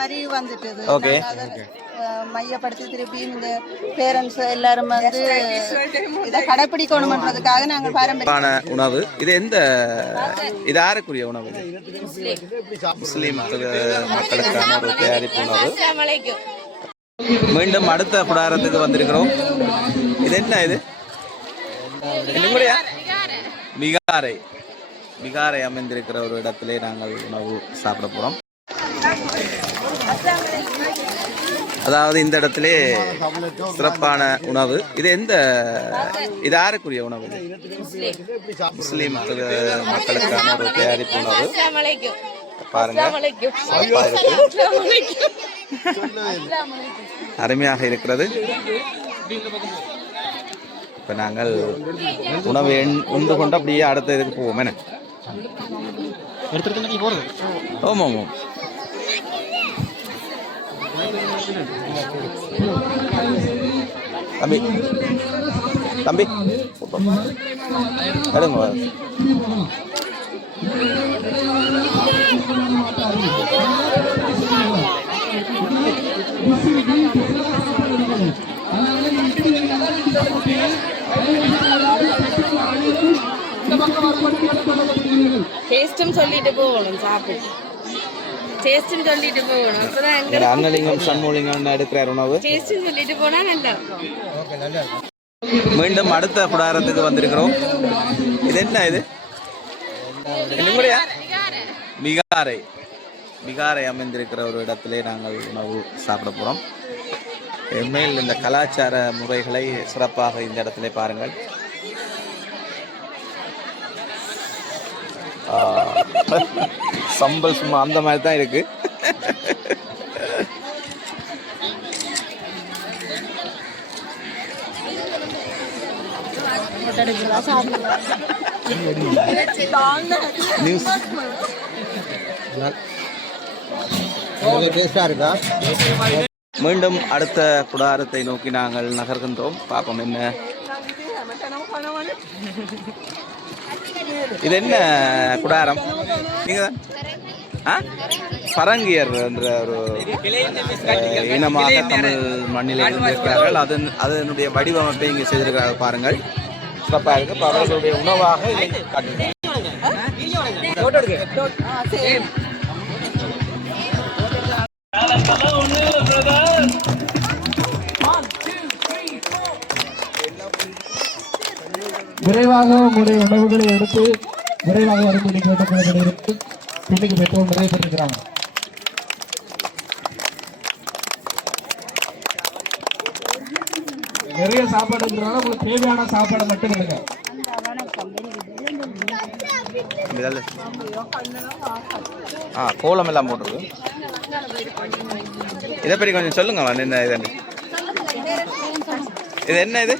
அறிவு வந்துட்டது. அஹ், மையப்படுத்தி திருப்பி இந்த பேரண்ட்ஸ் எல்லாரும் வந்து இதை கடைப்பிடிக்கணும்ன்றதுக்காக நாங்கள் பாரம்பரிய ஆன உணவு. இது எந்த இது யாருக்குரிய உணவு முஸ்லீம். மக்கள்- மக்களுக்கான ஒரு தயாரிப்பு உணவு. மீண்டும் அடுத்த குடாரத்துக்கு வந்திருக்கிறோம். இது என்ன இது? என்னுடைய மிகாரை. மிகாரை அமைந்திருக்கிற ஒரு இடத்திலே நாங்கள் உணவு சாப்பிட போறோம். அதாவது இந்த இடத்திலே சிறப்பான உணவு. இது எந்த இது யாருக்குரிய உணவு? இது முஸ்லீம் மக்கள்- மக்களுக்கான ஒரு தயாரிப்பு உணவு. பாருங்க. அருமையாக இருக்கிறது. இப்ப நாங்கள் உணவு எண்- உண்டு கொண்டு அப்படியே அடுத்த இதுக்கு போவோம். என்ன? ஆமாம் ஆமாம். தம்பி. தம்பி. எடுங்க. டேஸ்ட்டும் சொல்லிட்டு போகணும் சாப்பிட்டு டேஸ்ட்டும் சொல்லிட்டு போகணும். அப்பதான் எங்க எங்கள் அன்னலிங்கம் சண்முலிங்கம் எடுக்கிறார் உணவு? டேஸ்ட்டும் சொல்லிட்டு போனா நல்லா இருக்கும் மீண்டும் அடுத்த குடாரத்துக்கு வந்திருக்கிறோம். இது என்ன இது? மிகாரை. மிகாரை அமைந்திருக்கிற ஒரு இடத்திலே நாங்கள் உணவு சாப்பிட போகிறோம் உண்மையில் இந்த கலாச்சார முறைகளை சிறப்பாக இந்த இடத்திலே பாருங்கள். ஆ, சம்பல் சும்மா அந்த மாதிரி தான் இருக்கு. நியூஸ் மீண்டும் அடுத்த குடாரத்தை நோக்கி நாங்கள் நகர்கின்றோம். பார்ப்போம் என்ன. இது என்ன குடாரம் நீங்க பரங்கியர் என்ற ஒரு இனமாக தமிழ் மண்ணில் இருந்திருக்கிறார்கள். அதன் அதனுடைய வடிவமைப்பை இங்கே செய்திருக்கிறார்கள். பாருங்கள். சிறப்பாக இருக்கு. இப்ப அவர்களுடைய உணவாக இதை காட்டுகிறேன். விரைவாக உங்களுடைய உணவுகளை எடுத்து விரைவாக வரும்படி கேட்டுக்கொள்ளப்படுகிறது பின்னுக்கு பெற்றோர் நிறைய பேர் இருக்கிறாங்க. நிறைய சாப்பாடு இருக்கிறனால உங்களுக்கு தேவையான சாப்பாடு மட்டும் எடுங்க ஆ கோலம் எல்லாம் போட்டிருக்கு. இதை பற்றி கொஞ்சம் சொல்லுங்க என்ன இது? இது என்ன இது?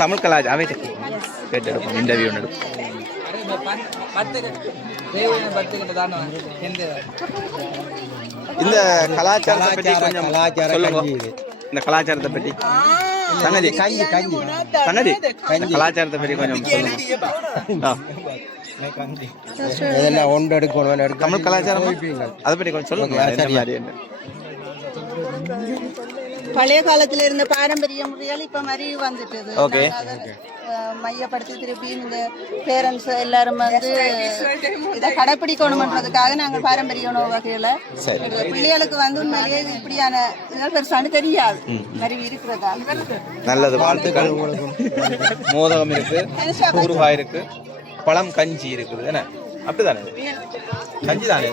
தமிழ் கலாச்சாரம். அவை கேட்டு எடுப்போம் இன்டர்வியூ ஒன்று எடுப்போம். இந்த கலாச்சாரத்தை பற்றி கொஞ்சம் சொல்லுங்க. இந்த கலாச்சாரத்தை பற்றி சங்கதி கஞ்சி கஞ்சி. இந்த கலாச்சாரத்தை பற்றி கொஞ்சம் சொல்லுங்க. இதெல்லாம் ஒன்று எடுக்கணும் எடுக்க தமிழ் கலாச்சாரம்? அதை பற்றி கொஞ்சம் சொல்லுங்க. என்ன மாதிரி என்ன? பழைய காலத்துல இருந்த பாரம்பரிய முறைகள் இப்ப அறிவு வந்துட்டது. அஹ், மையப்படுத்தி திருப்பி இந்த பேரண்ட்ஸ் எல்லாரும் வந்து இதை கடைப்பிடிக்கணும்ன்றதுக்காக நாங்கள் பாரம்பரிய உணவு எடுக்கிறோம். பிள்ளைகளுக்கு வந்து உண்மையிலேயே இப்படியான இதெல்லாம் பெருசானு தெரியாது. அறிவு இருக்கிறதா? நல்லது. வாழ்த்துக்கள். மோதகம் இருக்கு ஊறுகாய் இருக்கு பழம் கஞ்சி இருக்குது. என்ன? அப்படிதானே? கஞ்சி தானே